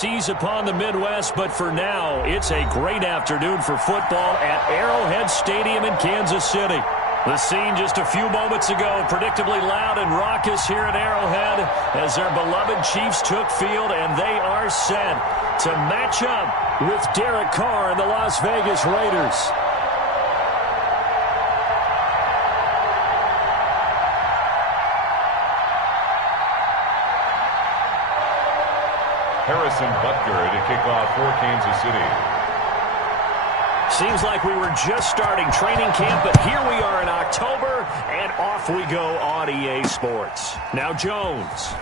Seize upon the Midwest, but for now, it's a great afternoon for football at Arrowhead Stadium in Kansas City. The scene just a few moments ago, predictably loud and raucous here at Arrowhead as their beloved Chiefs took field, and they are set to match up with Derek Carr and the Las Vegas Raiders. Harrison Butker to kick off for Kansas City. Seems like we were just starting training camp, but here we are in October, and off we go on EA Sports. Now Jones.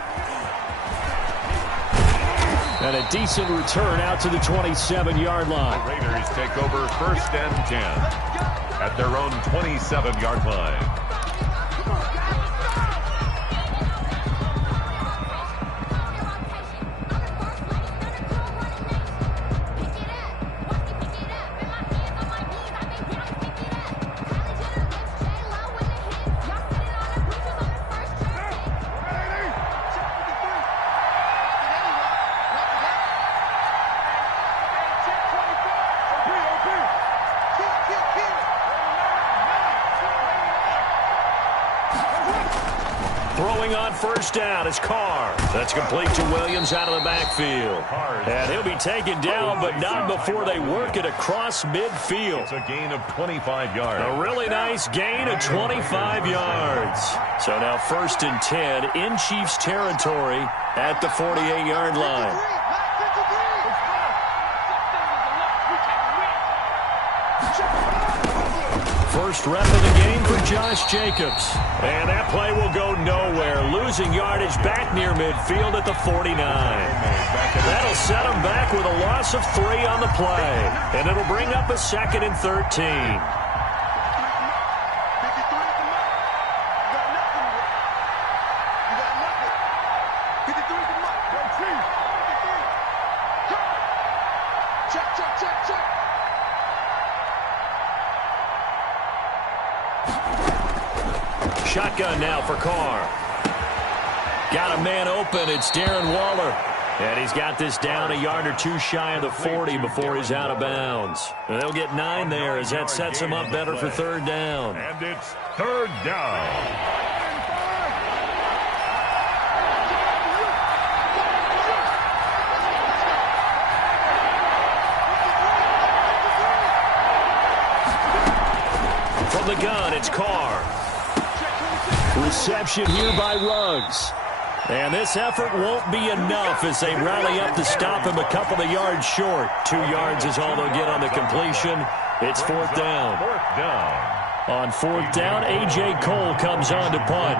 And a decent return out to the 27-yard line. The Raiders take over 1st and 10 at their own 27-yard line. Throwing on 1st down is Carr. That's complete to Williams out of the backfield. And he'll be taken down, but not before they work it across midfield. It's a gain of 25 yards. A really nice gain of 25 yards. So now 1st and 10 in Chiefs territory at the 48-yard line. First rep of the game for Josh Jacobs. And that play will go nowhere. Losing yardage back near midfield at the 49. That'll set him back with a loss of 3 on the play. And it'll bring up a 2nd and 13. Shotgun now for Carr. Got a man open. It's Darren Waller. And he's got this down a yard or 2 shy of the 40 before he's out of bounds. And they'll get 9 there as that sets him up better for 3rd down. And it's 3rd down. From the gun, it's Carr. Reception here by Ruggs. And this effort won't be enough as they rally up to stop him a couple of yards short. 2 yards is all they'll get on the completion. It's 4th down. 4th down. On 4th down, A.J. Cole comes on to punt.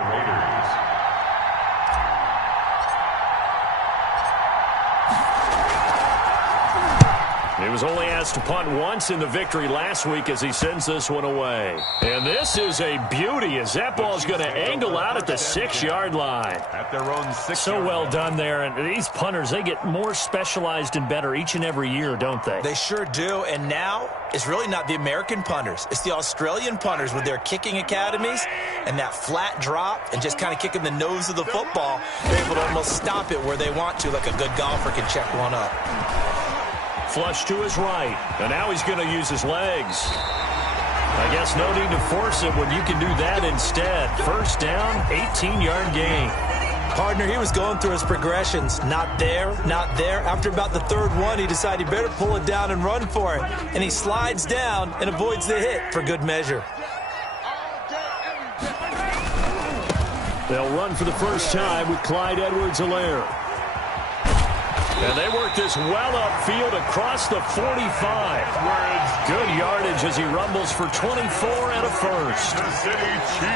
He was only asked to punt once in the victory last week as he sends this one away. And this is a beauty as that ball's going to angle out at the 6-yard line. At their own 6. So well done there. And these punters, they get more specialized and better each and every year, don't they? They sure do. And now it's really not the American punters. It's the Australian punters with their kicking academies and that flat drop and just kind of kicking the nose of the football. They're able to almost stop it where they want to, like a good golfer can check one up. Flush to his right, and now he's going to use his legs. I guess no need to force it when you can do that instead. 1st down, 18-yard gain. Partner, he was going through his progressions. Not there, not there. After about the 3rd one, he decided he better pull it down and run for it. And he slides down and avoids the hit for good measure. They'll run for the first time with Clyde Edwards-Helaire. And they work this well upfield across the 45. Good yardage as he rumbles for 24 and a 1st.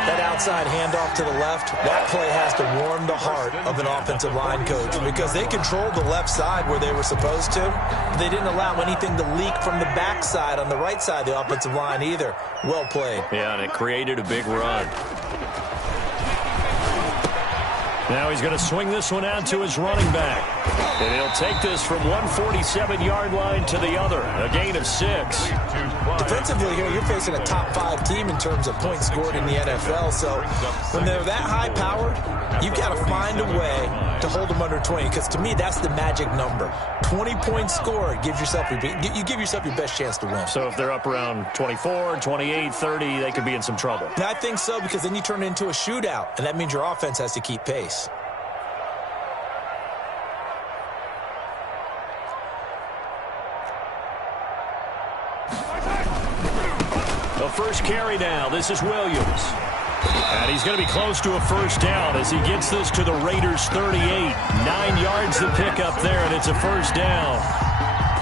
That outside handoff to the left, that play has to warm the heart of an offensive line coach because they controlled the left side where they were supposed to. They didn't allow anything to leak from the backside on the right side of the offensive line either. Well played. Yeah, and it created a big run. Now he's going to swing this one out to his running back. And he'll take this from 147-yard line to the other. A gain of 6. Defensively here, you're facing a top 5 team in terms of points scored in the NFL. So when they're that high-powered, you've got to find a way to hold them under 20, because to me, that's the magic number. 20 points scored gives yourself you give yourself your best chance to win. So if they're up around 24, 28, 30, they could be in some trouble. And I think so, because then you turn it into a shootout, and that means your offense has to keep pace. The first carry now. This is Williams. And he's going to be close to a first down as he gets this to the Raiders' 38. 9 yards to pick up there, and it's a first down.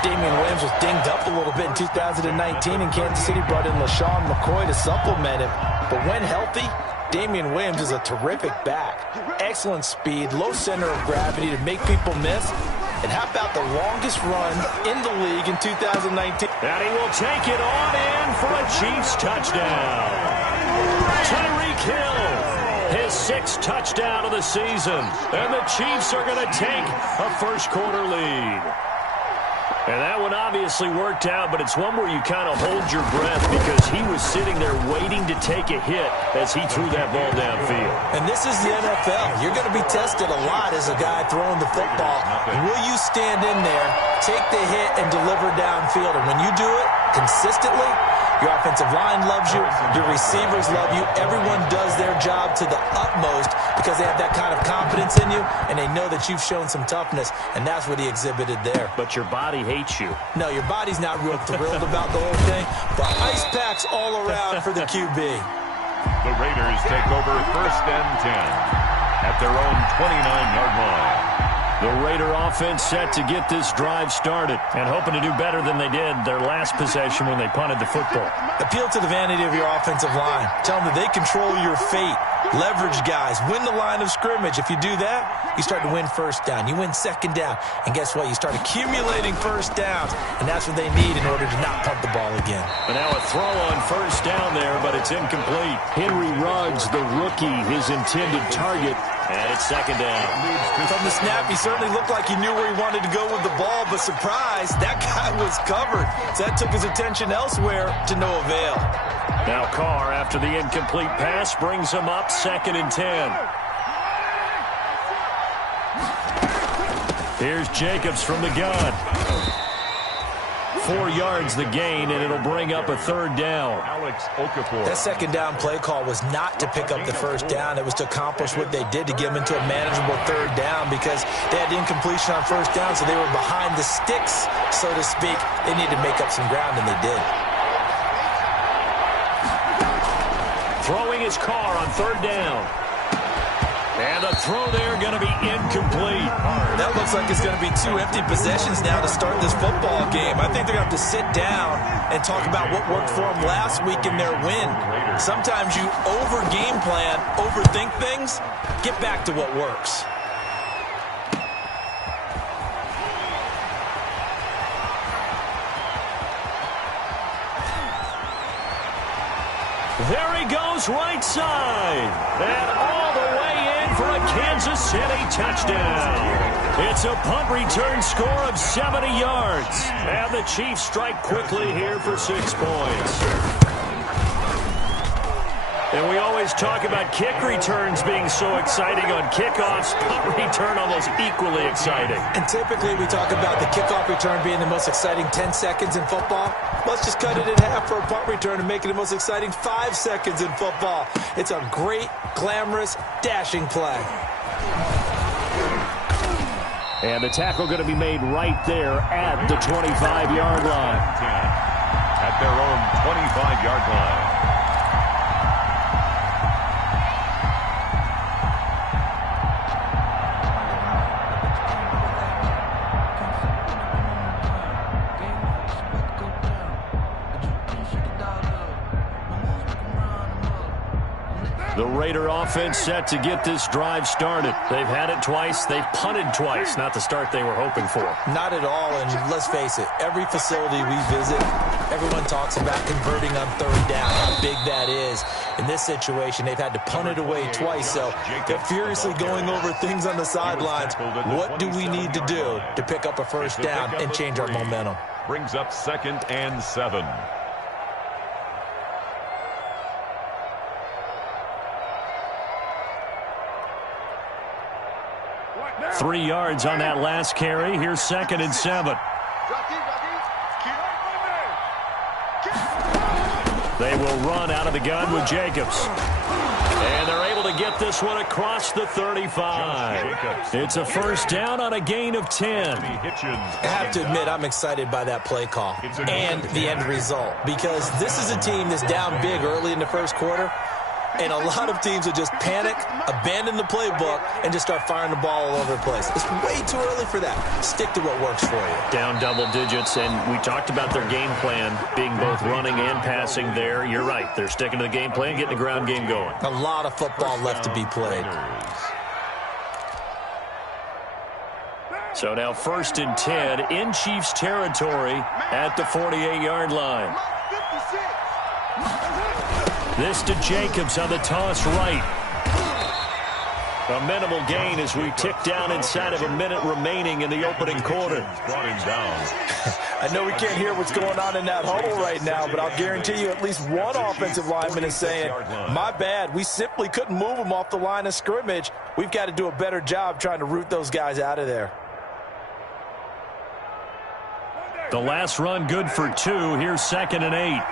Damian Williams was dinged up a little bit in 2019, and Kansas City brought in LaShawn McCoy to supplement him. But when healthy, Damian Williams is a terrific back. Excellent speed, low center of gravity to make people miss. And how about the longest run in the league in 2019? And he will take it on in for a Chiefs touchdown. Tyreek Hill, his 6th touchdown of the season. And the Chiefs are going to take a first-quarter lead. And that one obviously worked out, but it's one where you kind of hold your breath because he was sitting there waiting to take a hit as he threw that ball downfield. And this is the NFL. You're going to be tested a lot as a guy throwing the football. Will you stand in there, take the hit, and deliver downfield? And when you do it consistently, your offensive line loves you, your receivers love you. Everyone does their job to the utmost because they have that kind of confidence in you, and they know that you've shown some toughness, and that's what he exhibited there. But your body hates you. No, your body's not real thrilled about the whole thing, but ice packs all around for the QB. The Raiders take over 1st and 10 at their own 29-yard line. The Raider offense set to get this drive started and hoping to do better than they did their last possession when they punted the football. Appeal to the vanity of your offensive line. Tell them that they control your fate. Leverage guys. Win the line of scrimmage. If you do that, you start to win first down. You win second down. And guess what? You start accumulating first downs. And that's what they need in order to not punt the ball again. And now a throw on first down there, but it's incomplete. Henry Ruggs, the rookie, his intended target. And it's second down. From the snap, he certainly looked like he knew where he wanted to go with the ball, but surprise, that guy was covered. So that took his attention elsewhere to no avail. Now Carr, after the incomplete pass, brings him up 2nd and 10. Here's Jacobs from the gun. 4 yards the gain, and it'll bring up a 3rd down. That second down play call was not to pick up the first down. It was to accomplish what they did to get them into a manageable 3rd down because they had incompletion on first down, so they were behind the sticks, so to speak. They needed to make up some ground, and they did. Throwing his Carr on 3rd down. And the throw there going to be incomplete. That looks like it's going to be 2 empty possessions now to start this football game. I think they're going to have to sit down and talk about what worked for them last week in their win. Sometimes you over-game plan, overthink things, get back to what works. There he goes, right side. And all the way in for a Kansas City touchdown. It's a punt return score of 70 yards. And the Chiefs strike quickly here for 6 points. And we always talk about kick returns being so exciting on kickoffs. Punt return almost equally exciting. And typically we talk about the kickoff return being the most exciting 10 seconds in football. Let's just cut it in half for a punt return and make it the most exciting 5 seconds in football. It's a great, glamorous, dashing play. And the tackle going to be made right there at the 25-yard line. At their own 25-yard line. The Raider offense set to get this drive started. They've had it twice. They've punted twice. Not the start they were hoping for. Not at all, and let's face it, every facility we visit, everyone talks about converting on 3rd down, how big that is. In this situation, they've had to punt it away twice, so they're furiously going over things on the sidelines. What do we need to do to pick up a first down and change our momentum? Brings up 2nd and 7. 3 yards on that last carry. Here's 2nd and 7. They will run out of the gun with Jacobs. And they're able to get this one across the 35. It's a first down on a gain of 10. I have to admit, I'm excited by that play call and the end result, because this is a team that's down big early in the first quarter, and a lot of teams will just panic, abandon the playbook, and just start firing the ball all over the place. It's way too early for that. Stick to what works for you. Down double digits, and we talked about their game plan being both running and passing there. You're right. They're sticking to the game plan, getting the ground game going. A lot of football left to be played. So now 1st and 10 in Chiefs territory at the 48-yard line. This to Jacobs on the toss right. A minimal gain as we tick down inside of a minute remaining in the opening quarter. Brought him down. I know we can't hear what's going on in that huddle right now, but I'll guarantee you at least one offensive lineman is saying, my bad, we simply couldn't move them off the line of scrimmage. We've got to do a better job trying to root those guys out of there. The last run good for 2. Here's 2nd and 8.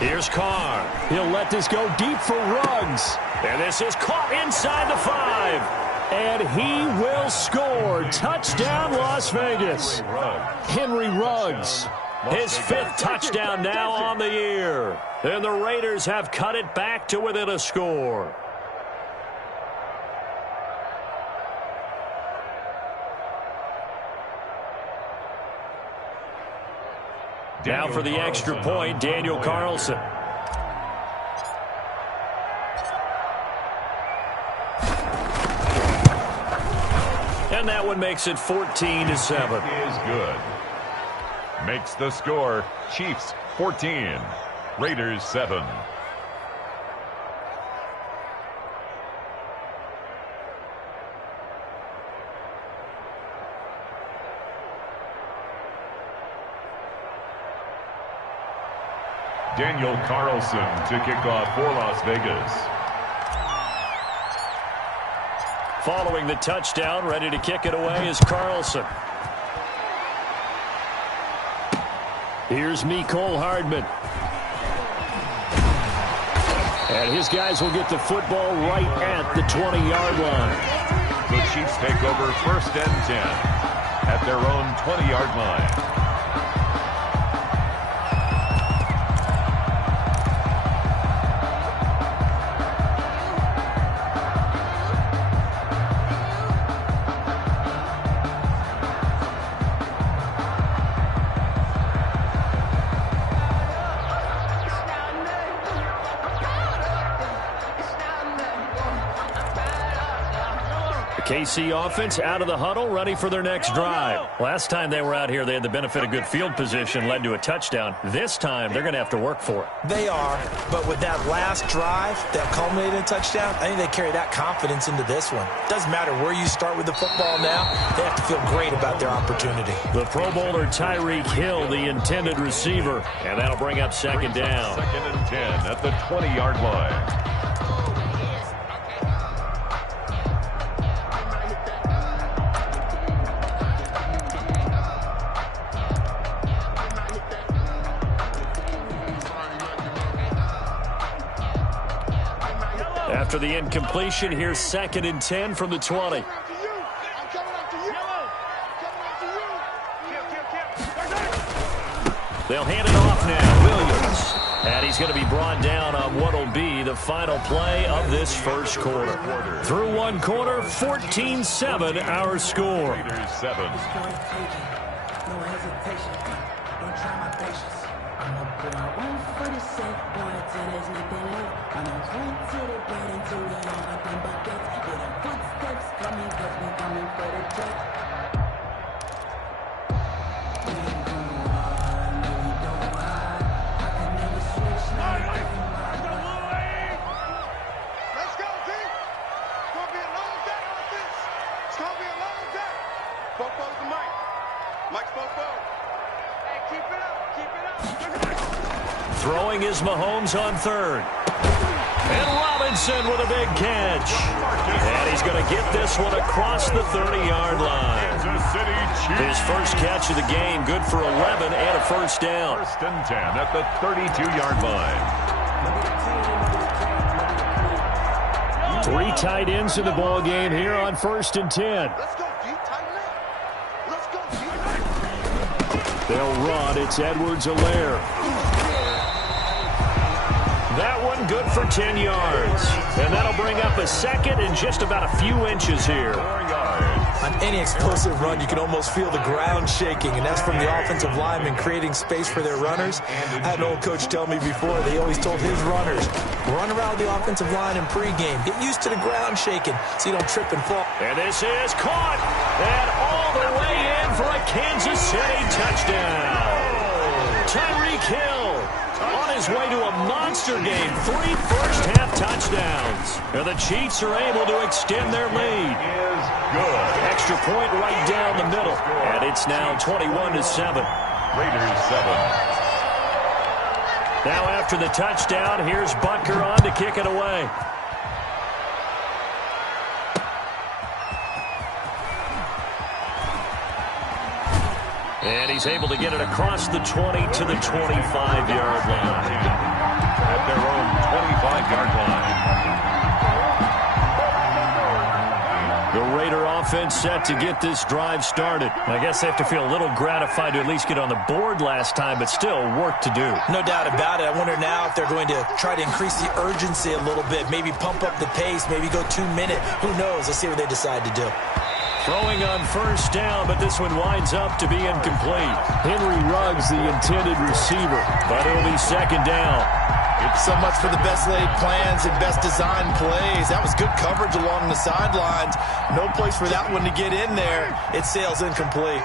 Here's Carr. He'll let this go deep for Ruggs. And this is caught inside the 5. And he will score. Touchdown, Las Vegas. Henry Ruggs. His 5th touchdown now on the year. And the Raiders have cut it back to within a score. Now for the extra point, Daniel Carlson. And that one makes it 14-7. Is good. Makes the score Chiefs 14, Raiders 7. Daniel Carlson to kick off for Las Vegas. Following the touchdown, ready to kick it away is Carlson. Here's Mecole Hardman. And his guys will get the football right at the 20-yard line. The Chiefs take over 1st and 10 at their own 20-yard line. KC offense out of the huddle, ready for their next drive. Last time they were out here, they had the benefit of good field position, led to a touchdown. This time, they're going to have to work for it. They are, but with that last drive that culminated in a touchdown, I think they carry that confidence into this one. Doesn't matter where you start with the football now, they have to feel great about their opportunity. The Pro Bowler Tyreek Hill, the intended receiver, and that'll bring up 2nd down. 2nd and 10 at the 20-yard line. After the incompletion, here's 2nd and 10 from the 20. They'll hand it off now. Williams. And he's going to be brought down on what will be the final play of this first quarter. Through one quarter, 14-7 our score. Raiders 7. Fofo the mic. Mike's Fofo. Hey, keep it up. Keep it up. Throwing is Mahomes on third. And Robinson with a big catch. And he's going to get this one across the 30-yard line. His first catch of the game, good for 11 and a first down. First and 10 at the 32-yard line. 3 tight ends in the ball game here on first and 10. Let's go, D. Tighten up. Let's go, D. They'll run. It's Edwards-Helaire. That one good for 10 yards. And that'll bring up a second and just about a few inches here. 4 yards. On any explosive run, you can almost feel the ground shaking, and that's from the offensive linemen creating space for their runners. I had an old coach tell me before, they always told his runners, run around the offensive line in pregame. Get used to the ground shaking so you don't trip and fall. And this is caught. And all the way in for a Kansas City touchdown. Tyreek Hill on his way to a monster game. 3 first-half touchdowns. And the Chiefs are able to extend their lead. Is good. Extra point right down the middle. And it's now 21-7. Raiders 7. Now after the touchdown, here's Butker on to kick it away. And he's able to get it across the 20 to the 25-yard line. At their own 25-yard line. The Raider offense set to get this drive started. I guess they have to feel a little gratified to at least get on the board last time, but still work to do. No doubt about it. I wonder now if they're going to try to increase the urgency a little bit, maybe pump up the pace, maybe go 2-minute. Who knows? Let's see what they decide to do. Throwing on first down, but this one winds up to be incomplete. Henry Ruggs, the intended receiver, but it'll be second down. So much for the best laid plans and best designed plays. That was good coverage along the sidelines. No place for that one to get in there. It sails incomplete.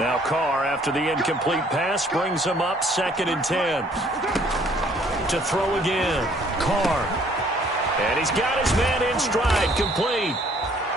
Now Carr, after the incomplete pass, brings him up second and 10. To throw again. Carr. And he's got his man in stride, complete.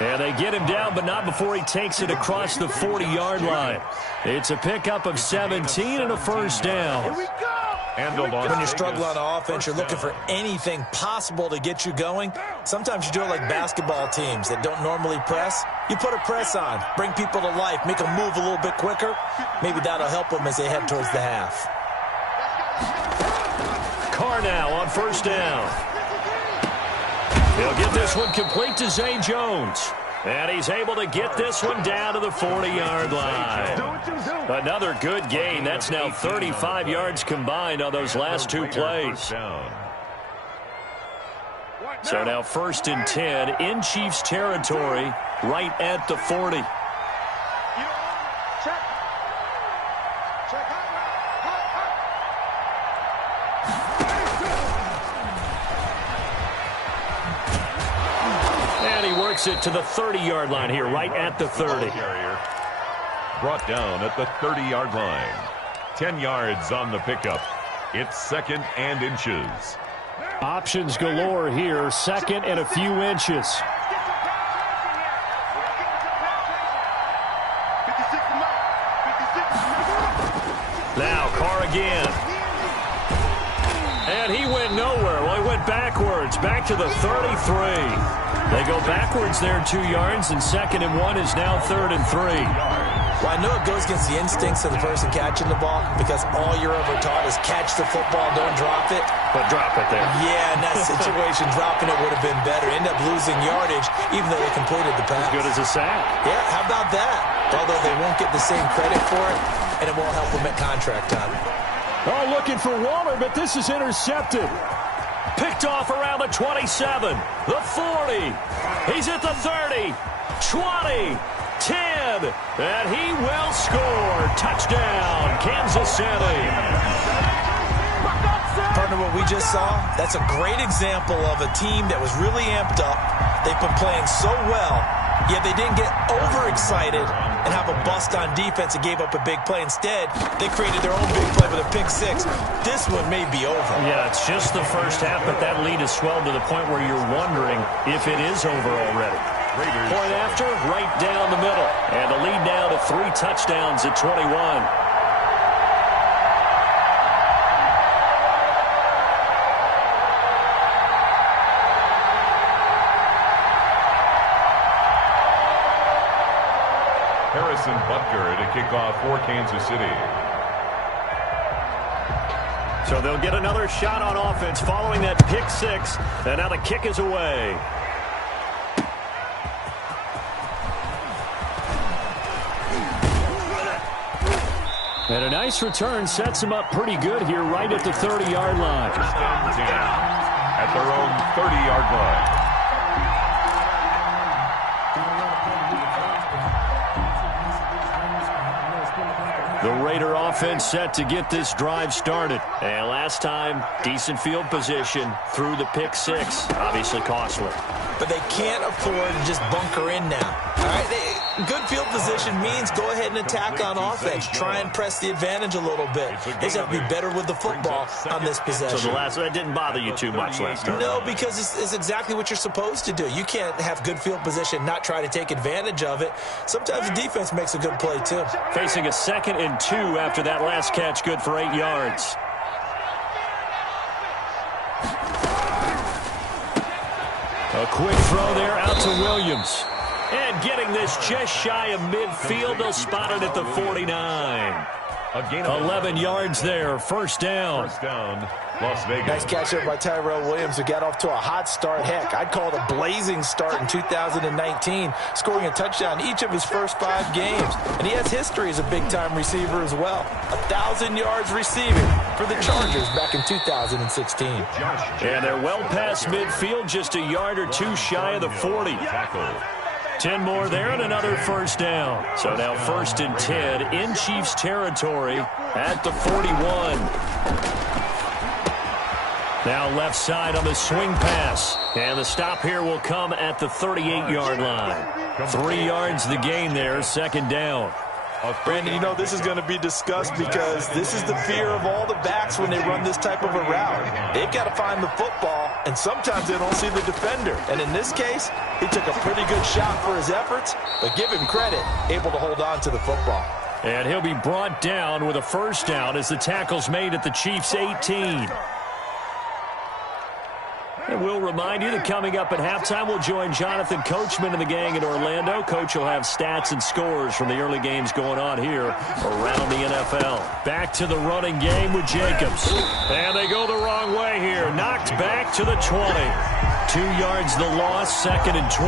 And they get him down, but not before he takes it across the 40-yard line. It's a pickup of 17 and a first down. Here we go. When you struggle on offense, you're looking for anything possible to get you going. Sometimes you do it like basketball teams that don't normally press. You put a press on, bring people to life, make them move a little bit quicker. Maybe that'll help them as they head towards the half. Carr now on first down. He'll get this one complete to Zay Jones. And he's able to get this one down to the 40-yard line. Another good gain. That's now 35 yards combined on those last 2 plays. So now first and 10 in Chiefs territory, right at the 40. Works it to the 30-yard line here, right at the 30. Brought down at the 30-yard line. 10 yards on the pickup. It's second and inches. Options galore here, second and a few inches. Now Carr again. And he went nowhere. Well, he went backwards, back to the 33. They go backwards there 2 yards, and second and 1 is now third and 3. Well, I know it goes against the instincts of the person catching the ball because all you're ever taught is catch the football, don't drop it. But drop it there. Yeah, in that situation, dropping it would have been better. End up losing yardage, even though they completed the pass. As good as a sack. Yeah, how about that? Although they won't get the same credit for it, and it won't help them at contract time. Oh, looking for Waller, but this is intercepted. Picked off around the 27, the 40. He's at the 30, 20, 10, and he will score. Touchdown, Kansas City. Partner, what we just saw, that's a great example of a team that was really amped up. They've been playing so well, yet they didn't get overexcited and have a bust on defense and gave up a big play. Instead, they created their own big play with a pick six. This one may be over. Yeah, it's just the first half, but that lead has swelled to the point where you're wondering if it is over already. Point after, right down the middle. And the lead now to 3 touchdowns at 21. Harrison Butker to kick off for Kansas City. So they'll get another shot on offense following that pick 6. And now the kick is away. And a nice return sets him up pretty good here right at the 30-yard line. First and 10 at their own 30-yard line. The Raider offense set to get this drive started. And last time, decent field position through the pick 6. Obviously costly. But they can't afford to just bunker in now. All right, good field position means go ahead and attack on offense. Try and press the advantage a little bit. They just have to be better with the football on this possession. So that didn't bother you too much last time? No, because it's exactly what you're supposed to do. You can't have good field position, not try to take advantage of it. Sometimes the defense makes a good play, too. Facing a 2nd and 2 after that last catch, good for 8 yards. A quick throw there out to Williams. And getting this just shy of midfield, they'll spot it at the 49. 11 yards there, first down. First down, Las Vegas. Nice catch there by Tyrell Williams, who got off to a hot start. Heck, I'd call it a blazing start in 2019, scoring a touchdown each of his first 5 games. And he has history as a big-time receiver as well. 1,000 yards receiving for the Chargers back in 2016. And they're well past midfield, just a yard or 2 shy of the 40. 10 more there and another first down. So now 1st and 10 in Chiefs territory at the 41. Now left side on the swing pass. And the stop here will come at the 38-yard line. 3 yards the gain there, 2nd down. Brandon, you know this is going to be discussed because this is the fear of all the backs when they run this type of a route. They've got to find the football, and sometimes they don't see the defender. And in this case, he took a pretty good shot for his efforts, but give him credit, able to hold on to the football. And he'll be brought down with a first down as the tackle's made at the Chiefs' 18. And we'll remind you that coming up at halftime, we'll join Jonathan Coachman and the gang in Orlando. Coach will have stats and scores from the early games going on here around the NFL. Back to the running game with Jacobs. And they go the wrong way here. Knocked back to the 20. 2 yards the loss, 2nd and 12.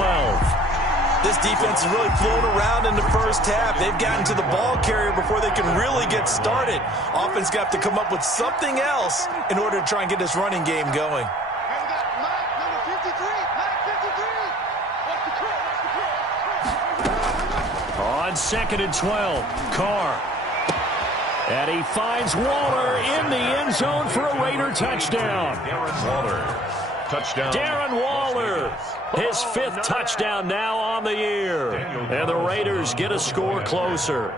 This defense has really flown around in the first half. They've gotten to the ball carrier before they can really get started. Offense got to come up with something else in order to try and get this running game going. On 2nd and 12, Carr. And he finds Waller in the end zone for a Raider touchdown. Darren Waller. Touchdown. Darren Waller, his 5th touchdown now on the year. And the Raiders get a score closer.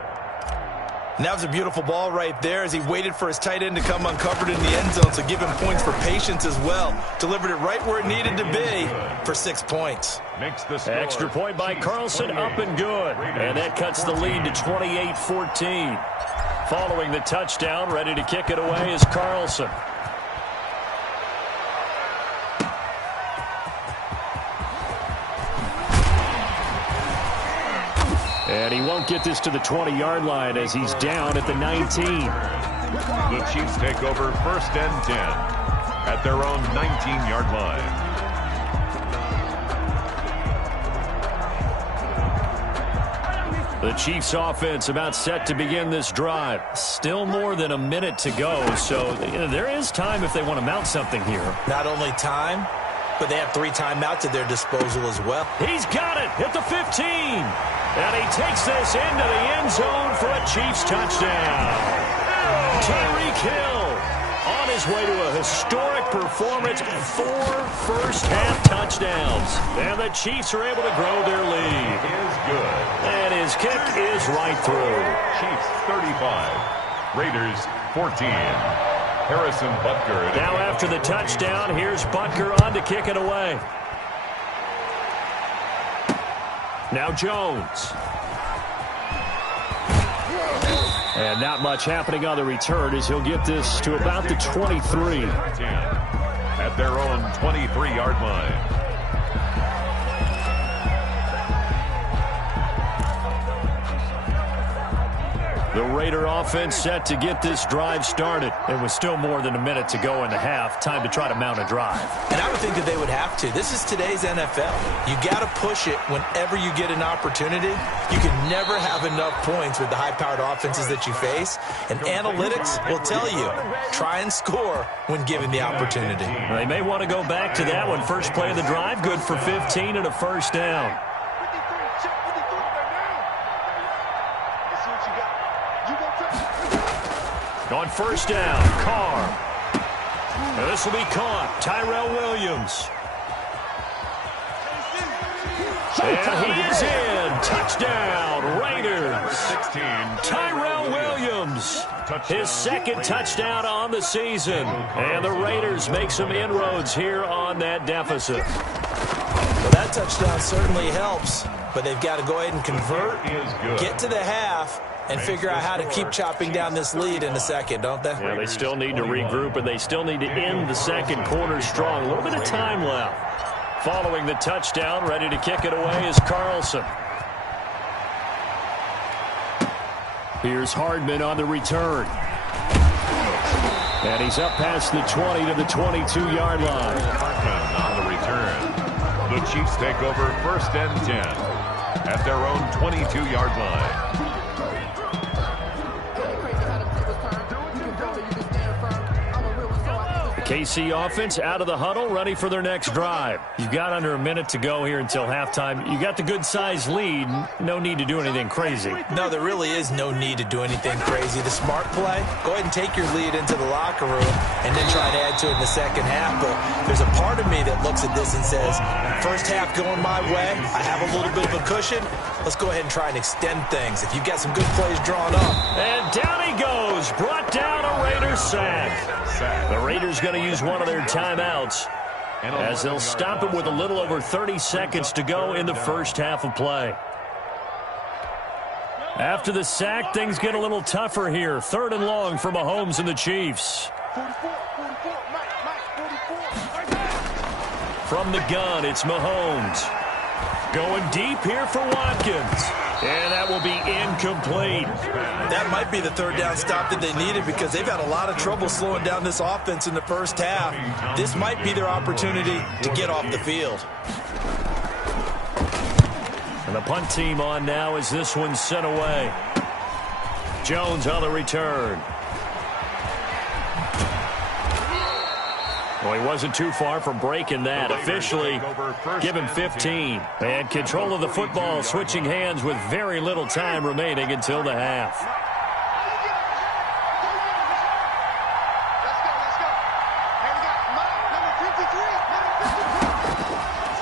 And that was a beautiful ball right there as he waited for his tight end to come uncovered in the end zone, so give him points for patience as well. Delivered it right where it needed to be for 6 points. Extra point by Carlson, up and good. And that cuts the lead to 28-14. Following the touchdown, ready to kick it away is Carlson. And he won't get this to the 20-yard line as he's down at the 19. The Chiefs take over 1st and 10 at their own 19-yard line. The Chiefs offense about set to begin this drive. Still more than a minute to go, so there is time if they want to mount something here. Not only time, but they have 3 timeouts at their disposal as well. He's got it at the 15. And he takes this into the end zone for a Chiefs touchdown. Tyreek Hill on his way to a historic performance, 4 first-half touchdowns. And the Chiefs are able to grow their lead. Is good. And his kick is right through. Chiefs 35, Raiders 14. Harrison Butker. Now after the touchdown, here's Butker on to kick it away. Now Jones. And not much happening on the return as he'll get this to about the 23. At their own 23-yard line. The Raider offense set to get this drive started. It was still more than a minute to go in the half. Time to try to mount a drive. And I would think that they would have to. This is today's NFL. You got to push it whenever you get an opportunity. You can never have enough points with the high-powered offenses that you face. And analytics will tell you, try and score when given the opportunity. They may want to go back to that one. First play of the drive, good for 15 and a first down. On first down, Carr. Now this will be caught. Tyrell Williams. And he is in. Touchdown, Raiders. 16. Tyrell Williams. His second touchdown on the season. And the Raiders make some inroads here on that deficit. Well, that touchdown certainly helps, but they've got to go ahead and convert, get to the half, and figure out how to keep chopping down this lead in the second, don't they? Yeah, they still need to regroup, and they still need to end the second quarter strong. A little bit of time left. Following the touchdown, ready to kick it away is Carlson. Here's Hardman on the return. And he's up past the 20 to the 22-yard line. Hardman on the return. The Chiefs take over first and 10 at their own 22-yard line. KC offense out of the huddle, ready for their next drive. You've got under a minute to go here until halftime. You got the good-sized lead. No need to do anything crazy. No, there really is no need to do anything crazy. The smart play, go ahead and take your lead into the locker room and then try to add to it in the second half. But there's a part of me that looks at this and says, first half going my way, I have a little bit of a cushion. Let's go ahead and try and extend things. If you've got some good plays drawn up. And down he goes. Brought down a Raiders sack. The Raiders going to use one of their timeouts as they'll stop him with a little over 30 seconds to go in the first half of play. After the sack, things get a little tougher here. Third and long for Mahomes and the Chiefs. From the gun, it's Mahomes. Going deep here for Watkins. And that will be incomplete. That might be the third down stop that they needed because they've had a lot of trouble slowing down this offense in the first half. This might be their opportunity to get off the field. And the punt team on now as this one's sent away. Jones on the return. Well, he wasn't too far from breaking that. Officially, give him 15. And control of the football, switching hands with very little time remaining until the half.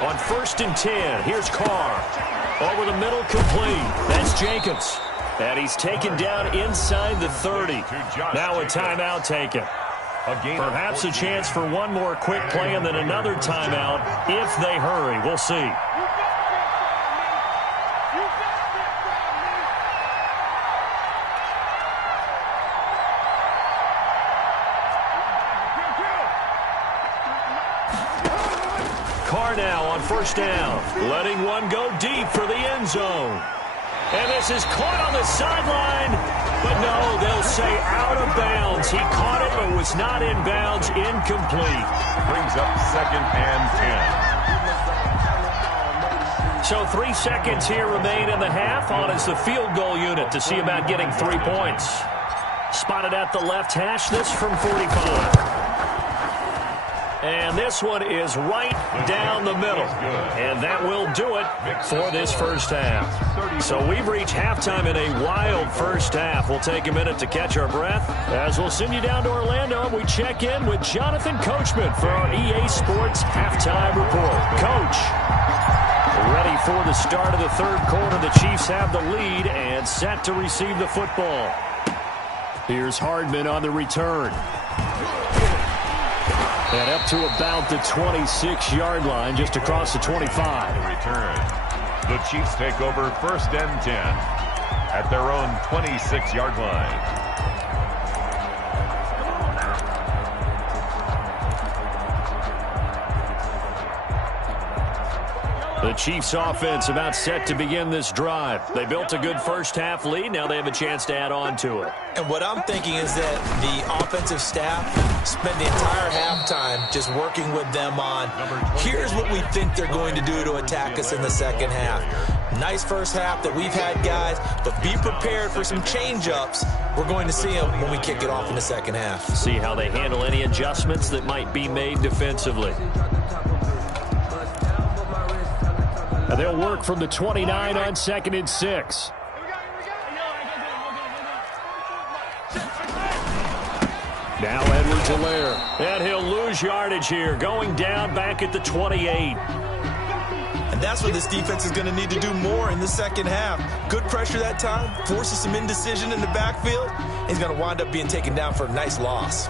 On first and 10, here's Carr. Over the middle, complete. That's Jacobs. And he's taken down inside the 30. Now a timeout taken. Perhaps a chance for one more quick play and then another timeout if they hurry. We'll see. Carr now on first down, letting one go deep for the end zone. And this is caught on the sideline. But no, they'll say out of bounds. He caught it but was not in bounds. Incomplete. Brings up second and 10. So 3 seconds here remain in the half. On is the field goal unit to see about getting 3 points. Spotted at the left hash. This from 45. And this one is right down the middle. And that will do it for this first half. So we've reached halftime in a wild first half. We'll take a minute to catch our breath as we'll send you down to Orlando and we check in with Jonathan Coachman for our EA Sports Halftime Report. Coach, ready for the start of the third quarter. The Chiefs have the lead and set to receive the football. Here's Hardman on the return. And up to about the 26-yard line, just across the 25. Return. The Chiefs take over first and 10 at their own 26-yard line. The Chiefs offense about set to begin this drive. They built a good first-half lead. Now they have a chance to add on to it. And what I'm thinking is that the offensive staff spent the entire halftime just working with them on, here's what we think they're going to do to attack us in the second half. Nice first half that we've had, guys, but be prepared for some change-ups. We're going to see them when we kick it off in the second half. See how they handle any adjustments that might be made defensively. They'll work from the 29 on 2nd and 6. Now Edwards-Helaire. And he'll lose yardage here, going down back at the 28. And that's what this defense is going to need to do more in the second half. Good pressure that time, forces some indecision in the backfield. He's going to wind up being taken down for a nice loss.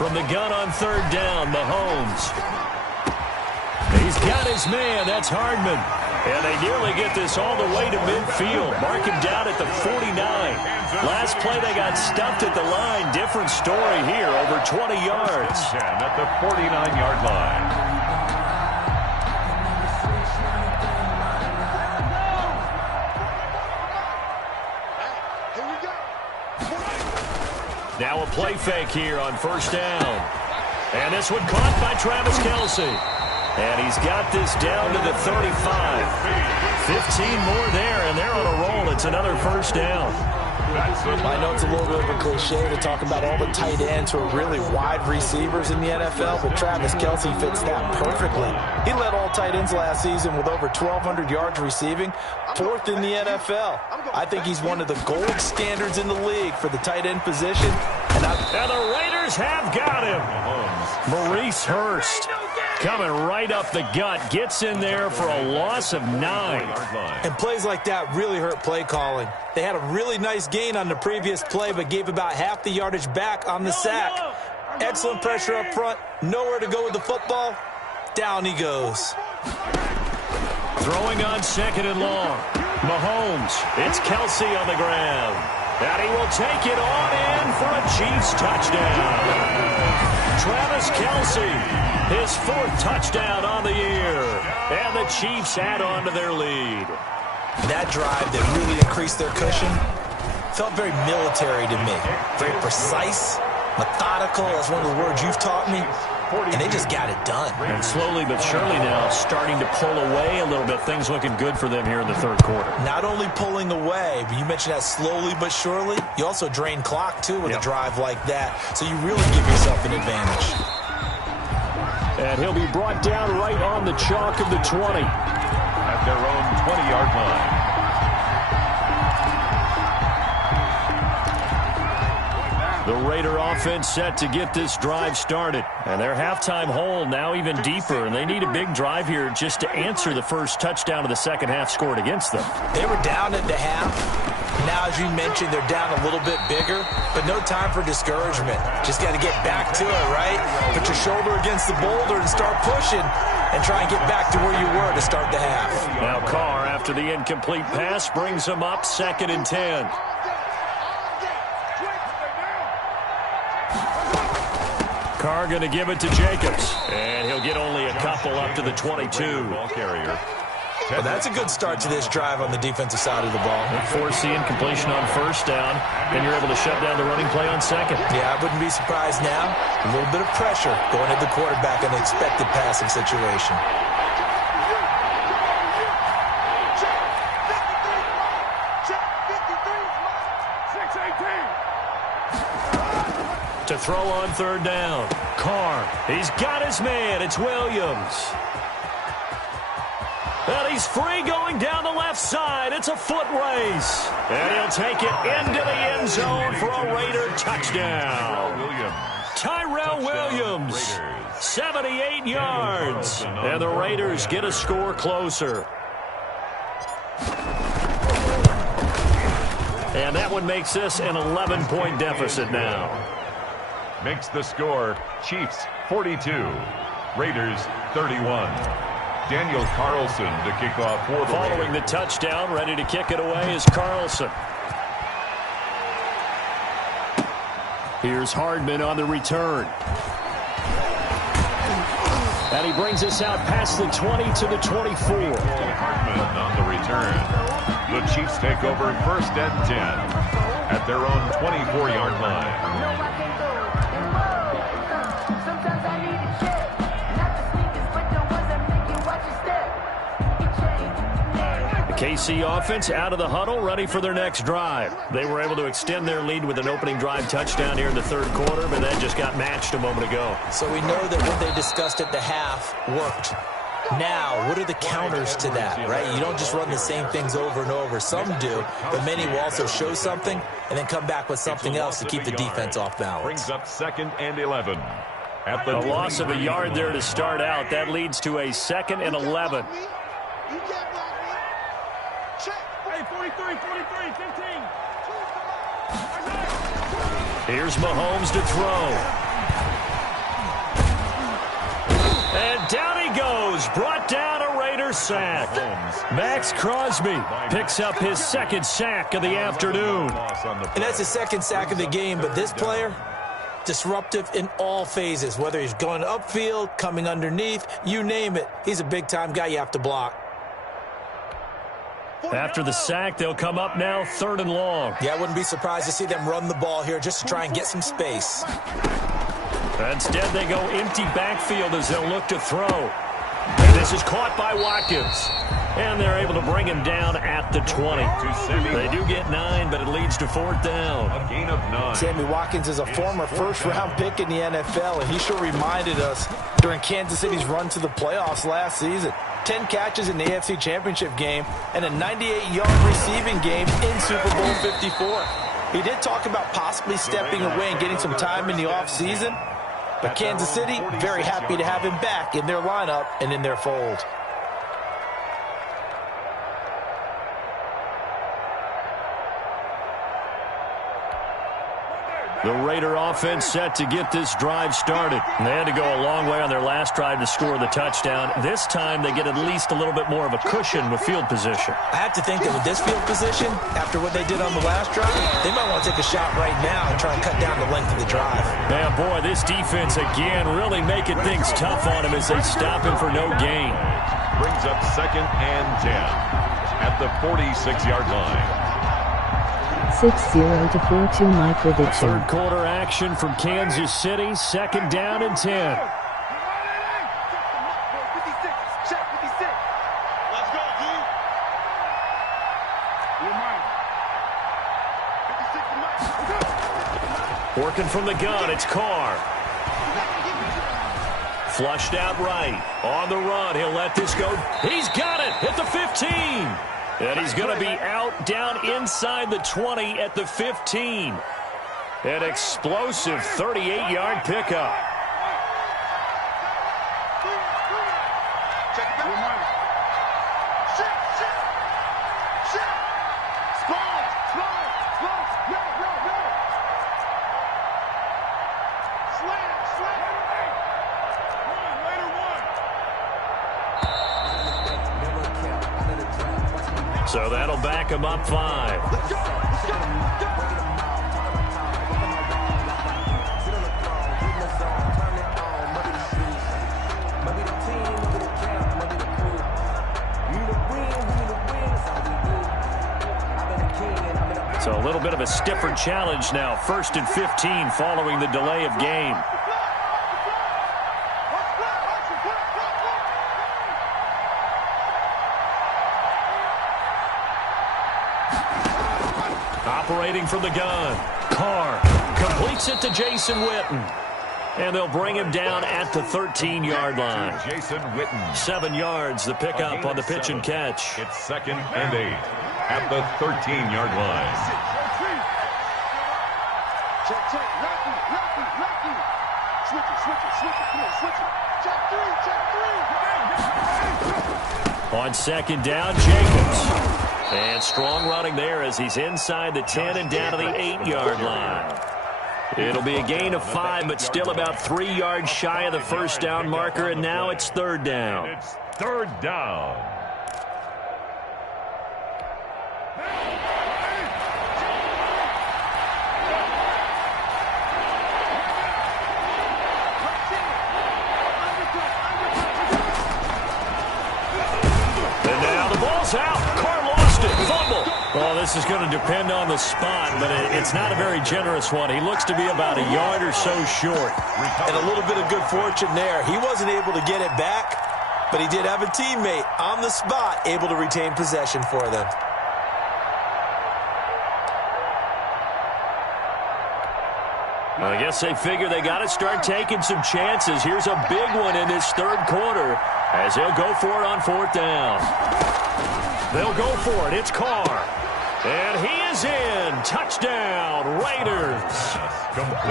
From the gun on 3rd down, Mahomes. He's got his man. That's Hardman. And they nearly get this all the way to midfield. Mark him down at the 49. Last play, they got stuffed at the line. Different story here, over 20 yards. At the 49-yard line. Now a play fake here on 1st down. And this one caught by Travis Kelce. And he's got this down to the 35. 15 more there, and they're on a roll. It's another 1st down. I know it's a little bit of a cliche to talk about all the tight ends who are really wide receivers in the NFL, but Travis Kelce fits that perfectly. He led all tight ends last season with over 1,200 yards receiving, 4th in the NFL. I think he's one of the gold standards in the league for the tight end position. And the Raiders have got him. Maurice Hurst coming right up the gut, gets in there for a loss of 9. And plays like that really hurt play calling. They had a really nice gain on the previous play, but gave about half the yardage back on the sack. Excellent pressure up front, nowhere to go with the football. Down he goes. Throwing on 2nd and long. Mahomes, it's Kelce on the ground. And he will take it on in for a Chiefs touchdown. Travis Kelce, his 4th touchdown on the year. And the Chiefs add on to their lead. That drive that really increased their cushion felt very military to me. Very precise, methodical. That's one of the words you've taught me. And they just got it done. And slowly but surely now starting to pull away a little bit. Things looking good for them here in the 3rd quarter. Not only pulling away, but you mentioned that slowly but surely. You also drain clock, too, with a drive like that. So you really give yourself an advantage. And he'll be brought down right on the chalk of the 20. At their own 20-yard line. The Raider offense set to get this drive started. And their halftime hole now even deeper, and they need a big drive here just to answer the first touchdown of the second half scored against them. They were down at the half. Now, as you mentioned, they're down a little bit bigger, but no time for discouragement. Just got to get back to it, right? Put your shoulder against the boulder and start pushing and try and get back to where you were to start the half. Now Carr, after the incomplete pass, brings them up 2nd and 10. Carr going to give it to Jacobs. And he'll get only a couple up to the 22. Ball carrier. Well, that's a good start to this drive on the defensive side of the ball. Force the incompletion on 1st down, and you're able to shut down the running play on 2nd. Yeah, I wouldn't be surprised now. A little bit of pressure going at the quarterback in an expected passing situation. To throw on 3rd down. Carr, he's got his man. It's Williams. And he's free going down the left side. It's a foot race. And he'll take it into the end zone for a Raider touchdown. Tyrell Williams, 78 yards. And the Raiders get a score closer. And that one makes this an 11-point deficit now. makes the score Chiefs 42, Raiders 31. Daniel Carlson to kick off for the Following the touchdown, ready to kick it away is Carlson. Here's Hardman on the return. And he brings us out past the 20 to the 24. Hardman on the return. The Chiefs take over 1st and 10 at their own 24-yard line. KC offense out of the huddle, ready for their next drive. They were able to extend their lead with an opening drive touchdown here in the 3rd quarter, but that just got matched a moment ago. So we know that what they discussed at the half worked. Now, what are the counters to that, right? You don't just run the same things over and over. Some do, but many will also show something and then come back with something else to keep the defense off balance. Brings up 2nd and 11. At the a loss of a yard there to start out. That leads to a 2nd and 11. Here's Mahomes to throw. And down he goes. Brought down a Raider sack. Max Crosby picks up his 2nd sack of the afternoon. And that's his 2nd sack of the game, but this player, disruptive in all phases, whether he's going upfield, coming underneath, you name it. He's a big-time guy you have to block. After the sack, they'll come up now 3rd and long. Yeah, I wouldn't be surprised to see them run the ball here just to try and get some space. Instead, they go empty backfield as they'll look to throw. And this is caught by Watkins. And they're able to bring him down at the 20. They do get 9, but it leads to 4th down. A gain of 9. Sammy Watkins is a former 1st-round pick in the NFL, and he sure reminded us during Kansas City's run to the playoffs last season. 10 catches in the AFC Championship game and a 98-yard receiving game in Super Bowl 54. He did talk about possibly stepping away and getting some time in the offseason, but Kansas City very happy to have him back in their lineup and in their fold. The Raider offense set to get this drive started. And they had to go a long way on their last drive to score the touchdown. This time they get at least a little bit more of a cushion with field position. I have to think that with this field position, after what they did on the last drive, they might want to take a shot right now and try and cut down the length of the drive. Man, boy, this defense again really making things tough on him as they stop him for no gain. Brings up 2nd and 10 at the 46-yard line. 6-0 to 4-2 my prediction. 3rd quarter action from Kansas City. 2nd down and 10. Let's go, dude. Working from the gun, it's Carr. Flushed out right. On the run, he'll let this go. He's got it at the 15. And he's going to be out down inside the 20 at the 15. An explosive 38-yard pickup. So that'll back him up 5. So a little bit of a stiffer challenge now. 1st and 15 following the delay of game. Operating from the gun. Carr completes it to Jason Witten. And they'll bring him down at the 13-yard line. Jason Witten. 7 yards, the pickup on the pitch and catch. It's 2nd and 8 at the 13-yard line. Check. Rocky. Switch it. Come on, switch it. Check 3. On 2nd down, Jacobs. And strong running there as he's inside the 10 and down to the 8-yard line. It'll be a gain of 5, but still about 3 yards shy of the first down marker, and now it's third down. It's third down. And now the ball's out. Carr lost it. Fumble. Well, this is going to depend on the spot, but it's not a very generous one. He looks to be about a yard or so short. And a little bit of good fortune there. He wasn't able to get it back, but he did have a teammate on the spot able to retain possession for them. I guess they figure they got to start taking some chances. Here's a big one in this third quarter as they'll go for it on fourth down. They'll go for it. It's Carr. And he is in. Touchdown, Raiders.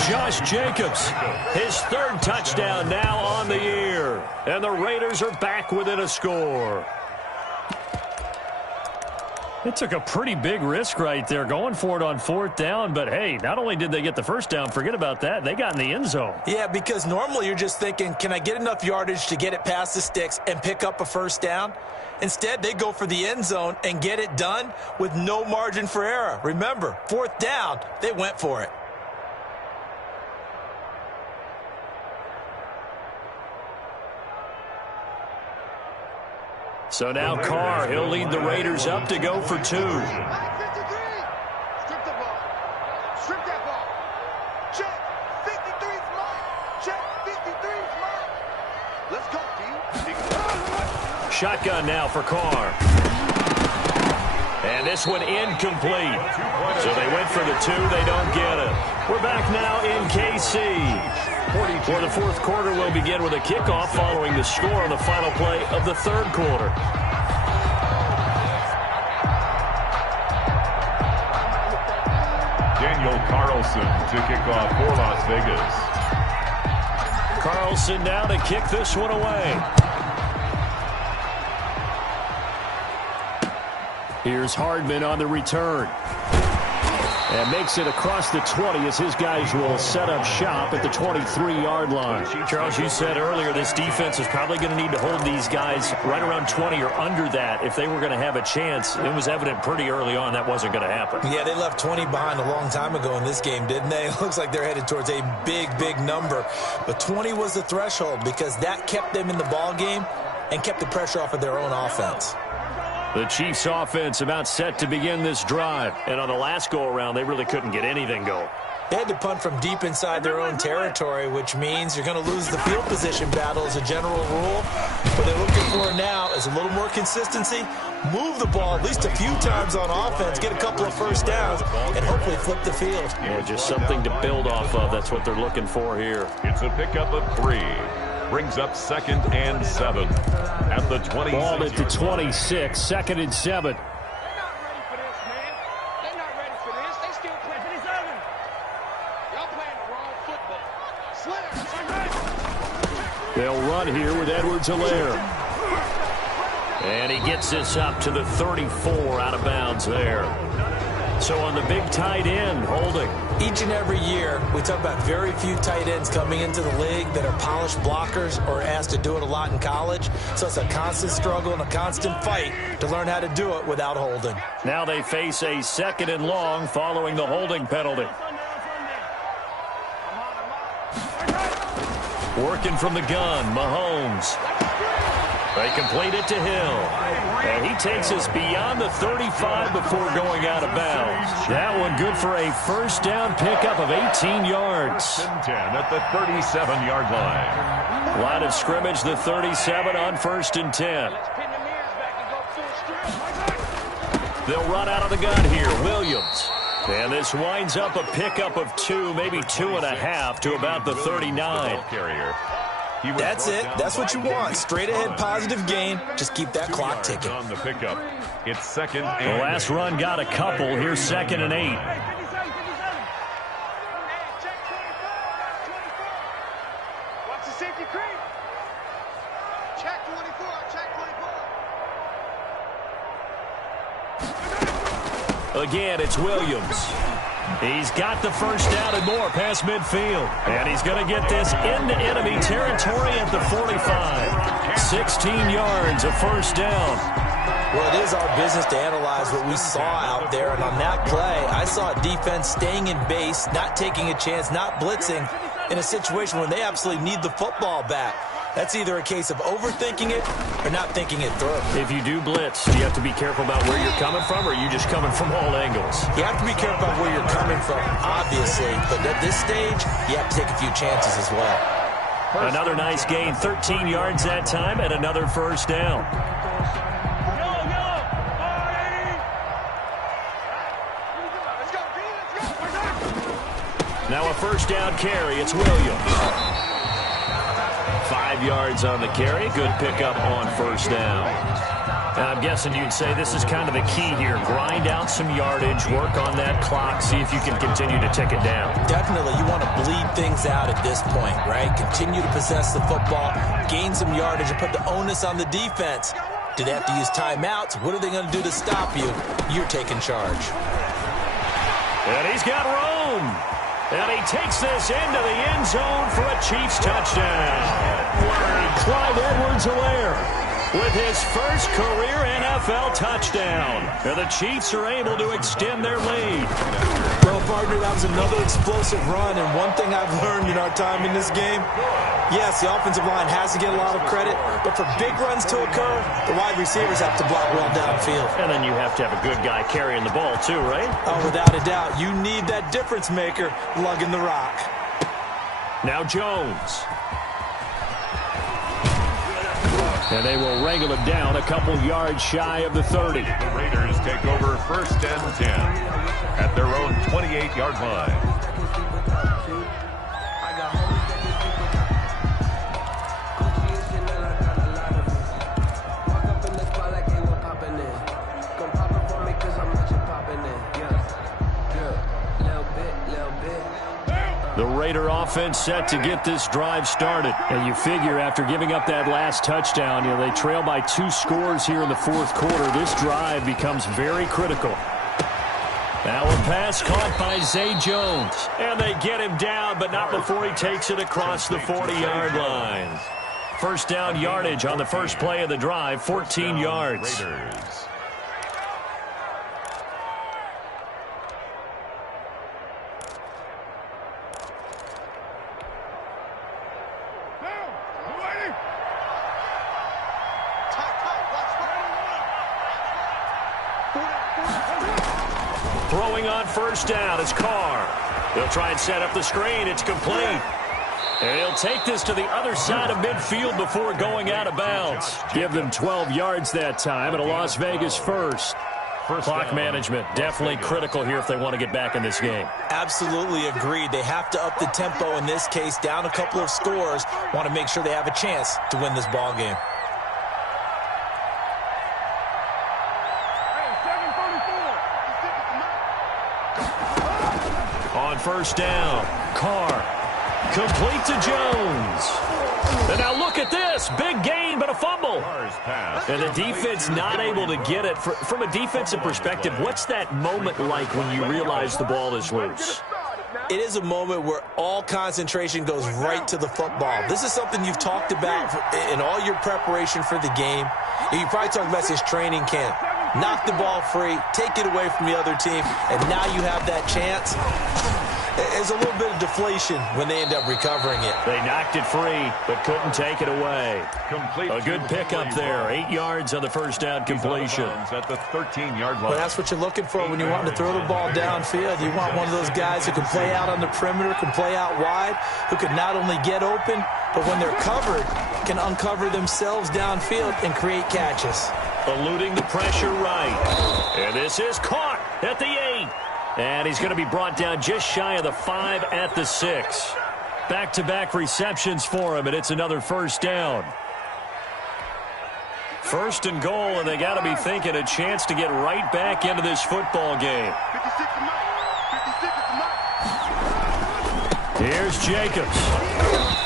Josh Jacobs, his third touchdown now on the year. And the Raiders are back within a score. It took a pretty big risk right there going for it on fourth down. But, hey, not only did they get the first down, forget about that, they got in the end zone. Yeah, because normally you're just thinking, can I get enough yardage to get it past the sticks and pick up a first down? Instead, they go for the end zone and get it done with no margin for error. Remember, fourth down, they went for it. So now Carr, he'll lead the Raiders up to go for 2. Strip the ball. Strip that ball. Check. 53's mine. Check. 53's mine. Let's go, D. Shotgun now for Carr. And this one incomplete. So they went for the 2. They don't get it. We're back now in KC. For the fourth quarter, we'll begin with a kickoff following the score on the final play of the third quarter. Daniel Carlson to kick off for Las Vegas. Carlson now to kick this one away. Here's Hardman on the return. And makes it across the 20 as his guys will set up shop at the 23-yard line. Charles, you said earlier this defense is probably going to need to hold these guys right around 20 or under that if they were going to have a chance. It was evident pretty early on that wasn't going to happen. Yeah, they left 20 behind a long time ago in this game, didn't they? It looks like they're headed towards a big, big number. But 20 was the threshold because that kept them in the ball game and kept the pressure off of their own offense. The Chiefs offense about set to begin this drive. And on the last go-around, they really couldn't get anything going. They had to punt from deep inside their own territory, which means you're going to lose the field position battle as a general rule. What they're looking for now is a little more consistency, move the ball at least a few times on offense, get a couple of first downs, and hopefully flip the field. Yeah, just something to build off of. That's what they're looking for here. It's a pickup of 3. Brings up 2nd and 7 at the 26. Ball at the 26, 2nd and 7. They're not ready for this, man. They're not ready for this. They still playing for this other. Y'all playing the wrong football. Slayer. They'll run here with Edwards-Helaire. And he gets this up to the 34 out of bounds there. So on the big tight end, holding. Each and every year, we talk about very few tight ends coming into the league that are polished blockers or asked to do it a lot in college. So it's a constant struggle and a constant fight to learn how to do it without holding. Now they face a 2nd and long following the holding penalty. Working from the gun, Mahomes. They complete it to Hill. And he takes us beyond the 35 before going out of bounds. That one good for a first down pickup of 18 yards. 10 at the 37-yard line. Line of scrimmage, the 37 on 1st and 10. They'll run out of the gun here. Williams. And this winds up a pickup of 2, maybe 2.5 to about the 39. Carrier. That's it. That's what you want. Straight ahead positive gain. Just keep that clock ticking. On the pickup. It's 2nd The and last run got a couple. Here's 2nd and 8. Watch the safety creep. Check 24. Check 24. Again, it's Williams. He's got the first down and more past midfield. And he's going to get this into enemy territory at the 45. 16 yards, a first down. Well, it is our business to analyze what we saw out there. And on that play, I saw a defense staying in base, not taking a chance, not blitzing in a situation where they absolutely need the football back. That's either a case of overthinking it or not thinking it through. If you do blitz, do you have to be careful about where you're coming from, or are you just coming from all angles? You have to be careful about where you're coming from, obviously. But at this stage, you have to take a few chances as well. Another nice gain, 13 yards that time, and another first down. Now a first down carry. It's Williams. 5 yards on the carry. Good pickup on first down. And I'm guessing you'd say this is kind of the key here. Grind out some yardage, work on that clock, see if you can continue to tick it down. Definitely. You want to bleed things out at this point, right? Continue to possess the football, gain some yardage, and put the onus on the defense. Do they have to use timeouts? What are they going to do to stop you? You're taking charge. And he's got room. And he takes this into the end zone for a Chiefs touchdown. Clyde Edwards-Helaire with his first career NFL touchdown. And the Chiefs are able to extend their lead. Well, partner, that was another explosive run. And one thing I've learned in our time in this game, yes, the offensive line has to get a lot of credit, but for big runs to occur, the wide receivers have to block well downfield. And then you have to have a good guy carrying the ball too, right? Oh, without a doubt. You need that difference maker lugging the rock. Now Jones. And they will wrangle him down a couple yards shy of the 30. The Raiders take over first and 10 at their own 28-yard line. The Raider offense set to get this drive started. And you figure after giving up that last touchdown, they trail by 2 scores here in the fourth quarter. This drive becomes very critical. Now a pass caught by Zay Jones. And they get him down, but not before he takes it across the 40-yard line. First down yardage on the first play of the drive, 14 yards. Raiders. Throwing on first down is Carr. He'll try and set up the screen. It's complete. And he'll take this to the other side of midfield before going out of bounds. Give them 12 yards that time and a Las Vegas first. Clock management definitely critical here if they want to get back in this game. Absolutely agreed. They have to up the tempo in this case, down a couple of scores. Want to make sure they have a chance to win this ball game. On first down, Carr. Complete to Jones. And now look at this. Big gain, but a fumble. And the defense not able to get it. From a defensive perspective, what's that moment like when you realize the ball is loose? It is a moment where all concentration goes right to the football. This is something you've talked about in all your preparation for the game. You probably talked about since training camp. Knock the ball free, take it away from the other team, and now you have that chance. There's a little bit of deflation when they end up recovering it. They knocked it free, but couldn't take it away. A good pickup there. 8 yards on the first down completion. At the 13-yard line. Well, that's what you're looking for when you want to throw the ball downfield. You want one of those guys who can play out on the perimeter, can play out wide, who can not only get open, but when they're covered, can uncover themselves downfield and create catches. Eluding the pressure right. And this is caught at the 8. And he's going to be brought down just shy of the 5 at the 6. Back-to-back receptions for him, and it's another first down. First and goal, and they got to be thinking a chance to get right back into this football game. Here's Jacobs.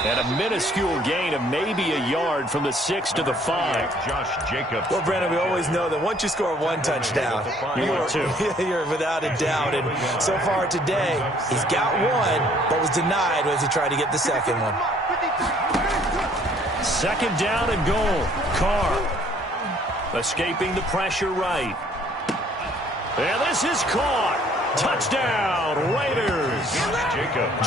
And a minuscule gain of maybe a yard from the 6 to the 5. Josh Jacobs. Well, Brandon, we always know that once you score one touchdown, you're without a doubt. And so far today, he's got one, but was denied as he tried to get the second one. Second down and goal. Carr escaping the pressure right. And this is caught. Touchdown, Raiders.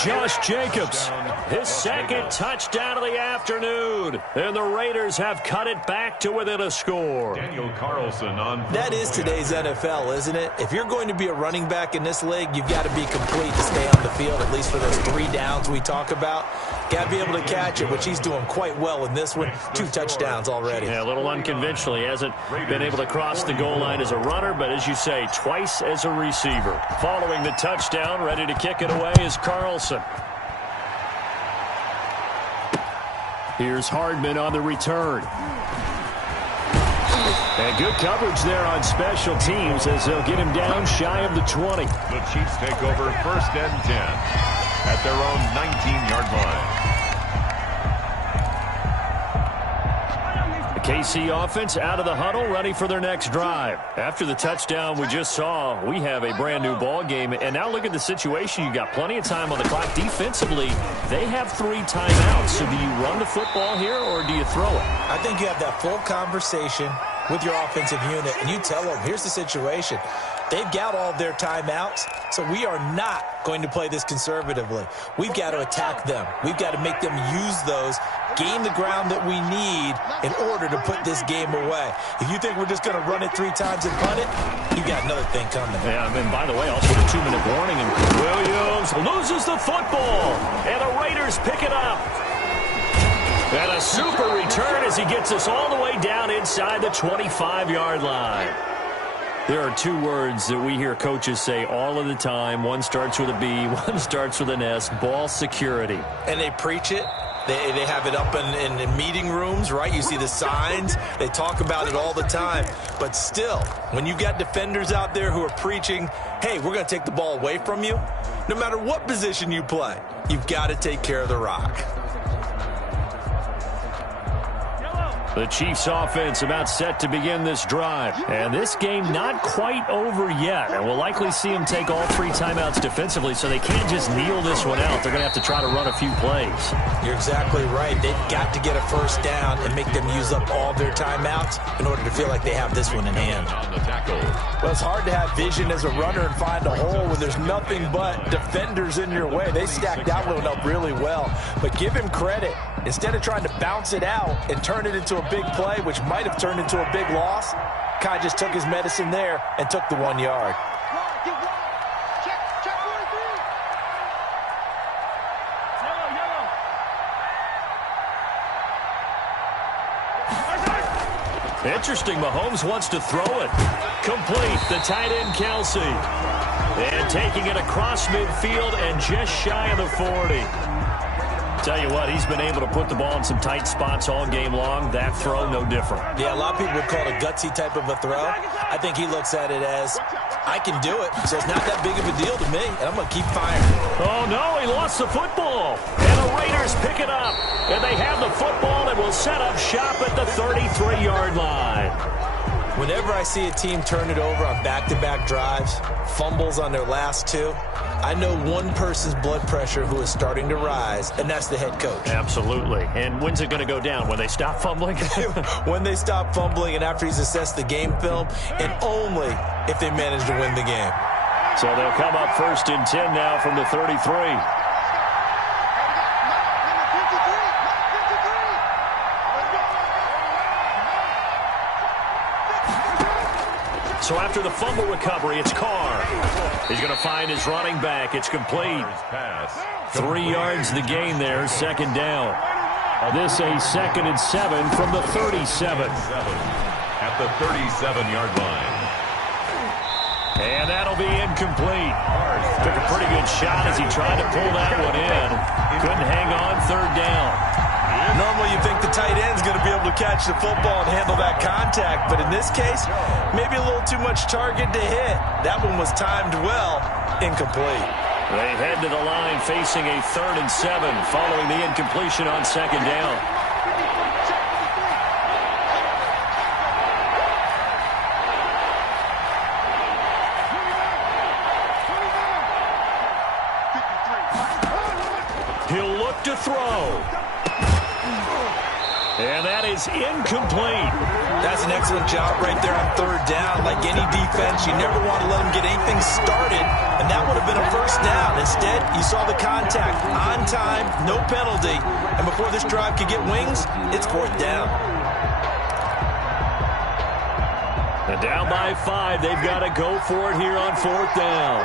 Josh Jacobs, his second touchdown of the afternoon. And the Raiders have cut it back to within a score. Daniel Carlson on. That is today's NFL, isn't it? If you're going to be a running back in this league, you've got to be complete to stay on the field, at least for those 3 downs we talk about. Got to be able to catch it, which he's doing quite well in this one. 2 touchdowns already. Yeah, a little unconventional. He hasn't been able to cross the goal line as a runner, but as you say, twice as a receiver. Following the touchdown, ready to kick it away is Carlson. Here's Hardman on the return. And good coverage there on special teams as they'll get him down shy of the 20. The Chiefs take over 1st and 10 at their own 19-yard line. The KC offense out of the huddle, ready for their next drive. After the touchdown we just saw, we have a brand new ball game. And now look at the situation. You got plenty of time on the clock. Defensively, they have 3 timeouts. So do you run the football here or do you throw it? I think you have that full conversation with your offensive unit, and you tell them, here's the situation. They've got all of their timeouts, so we are not going to play this conservatively. We've got to attack them. We've got to make them use those, gain the ground that we need in order to put this game away. If you think we're just going to run it 3 times and punt it, you got another thing coming. Yeah, and by the way, I'll put a 2-minute warning, and Williams loses the football, and the Raiders pick it up. And a super return as he gets us all the way down inside the 25-yard line. There are 2 words that we hear coaches say all of the time. One starts with a B, one starts with an S, ball security. And they preach it. They have it up in meeting rooms, right? You see the signs. They talk about it all the time. But still, when you've got defenders out there who are preaching, hey, we're going to take the ball away from you, no matter what position you play, you've got to take care of the rock. The Chiefs offense about set to begin this drive. And this game not quite over yet. And we'll likely see them take all 3 timeouts defensively, so they can't just kneel this one out. They're going to have to try to run a few plays. You're exactly right. They've got to get a first down and make them use up all their timeouts in order to feel like they have this one in hand. Well, it's hard to have vision as a runner and find a hole when there's nothing but defenders in your way. They stacked that one up really well. But give him credit. Instead of trying to bounce it out and turn it into a big play, which might have turned into a big loss, Kai just took his medicine there and took the 1 yard. Interesting, Mahomes wants to throw it. Complete, the tight end Kelsey. And taking it across midfield and just shy of the 40. Tell you what, he's been able to put the ball in some tight spots all game long. That throw, no different. Yeah, a lot of people would call it a gutsy type of a throw. I think he looks at it as, I can do it, so it's not that big of a deal to me, and I'm going to keep firing. Oh, no, he lost the football. And the Raiders pick it up. And they have the football and will set up shop at the 33-yard line. Whenever I see a team turn it over on back-to-back drives, fumbles on their last 2, I know one person's blood pressure who is starting to rise, and that's the head coach. Absolutely. And when's it going to go down? When they stop fumbling? When they stop fumbling and after he's assessed the game film, and only if they manage to win the game. So they'll come up 1st and 10 now from the 33. So after the fumble recovery, it's Carr. He's going to find his running back. It's complete. 3 yards the gain there, 2nd down. This a 2nd and 7 from the 37. At the 37-yard line. And that'll be incomplete. Took a pretty good shot as he tried to pull that one in. Couldn't hang on, 3rd down. Normally you think the tight end's going to be able to catch the football and handle that contact, but in this case, maybe a little too much target to hit. That one was timed well, incomplete. They head to the line facing a 3rd and 7 following the incompletion on 2nd down. He'll look to throw. And that is incomplete. That's an excellent job right there on 3rd down. Like any defense, you never want to let them get anything started, and that would have been a 1st down. Instead, you saw the contact. On time, no penalty. And before this drive could get wings, it's 4th down. And down by 5, they've got to go for it here on 4th down.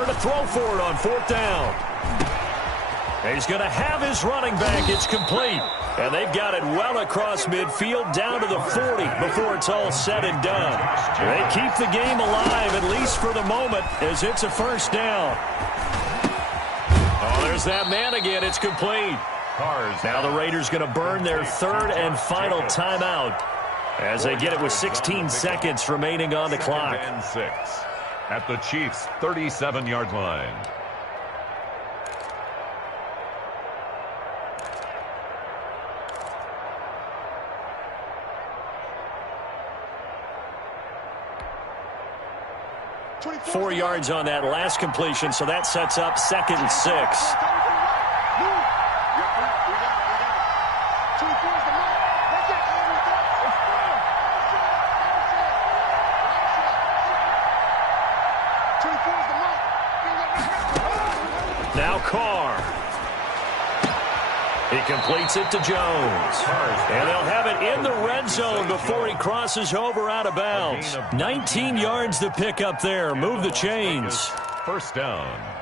To throw for it on 4th down. And he's going to have his running back. It's complete. And they've got it well across midfield down to the 40 before it's all said and done. They keep the game alive, at least for the moment, as it's a 1st down. Oh, there's that man again. It's complete. Now the Raiders going to burn their 3rd and final timeout as they get it with 16 seconds remaining on the clock. 2nd and 6. At the Chiefs' 37-yard line. Four yards on that last completion, so that sets up 2nd and 6. Now Carr. He completes it to Jones. And they'll have it in the red zone before he crosses over out of bounds. 19 yards to pick up there. Move the chains. 1st down.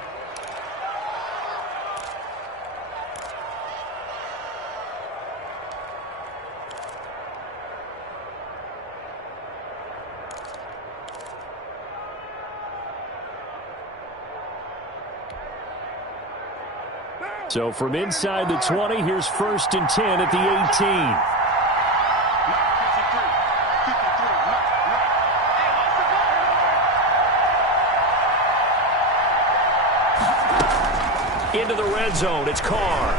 So from inside the 20, here's 1st and 10 at the 18. Into the red zone, it's Carr.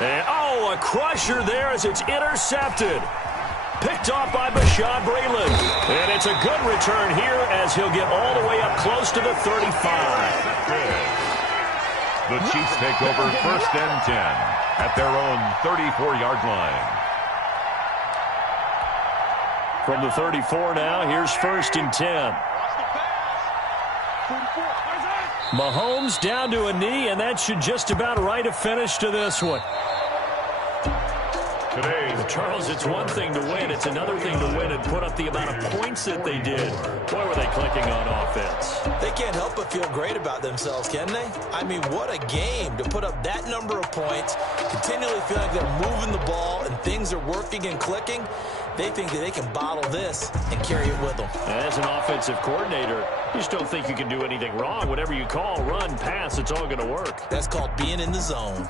And, oh, a crusher there as it's intercepted. Picked off by Bashaud Breeland. And it's a good return here as he'll get all the way up close to the 35. The Chiefs take over 1st and 10 at their own 34-yard line. From the 34 now, here's 1st and 10. Mahomes down to a knee, and that should just about write a finish to this one. Charles, it's one thing to win. It's another thing to win and put up the amount of points that they did. Boy, were they clicking on offense. They can't help but feel great about themselves, can they? I mean, what a game to put up that number of points, continually feel like they're moving the ball and things are working and clicking. They think that they can bottle this and carry it with them. As an offensive coordinator, you just don't think you can do anything wrong. Whatever you call, run, pass, it's all going to work. That's called being in the zone.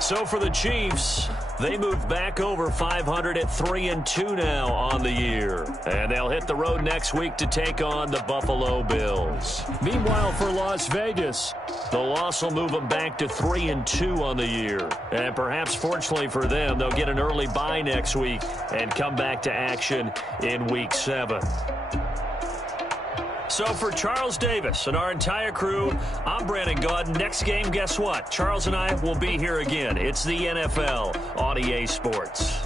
So for the Chiefs, they move back over 500 at 3-2 now on the year. And they'll hit the road next week to take on the Buffalo Bills. Meanwhile, for Las Vegas, the loss will move them back to 3-2 on the year. And perhaps fortunately for them, they'll get an early bye next week and come back to action in Week 7. So for Charles Davis and our entire crew, I'm Brandon Gaudin. Next game, guess what? Charles and I will be here again. It's the NFL on EA Sports.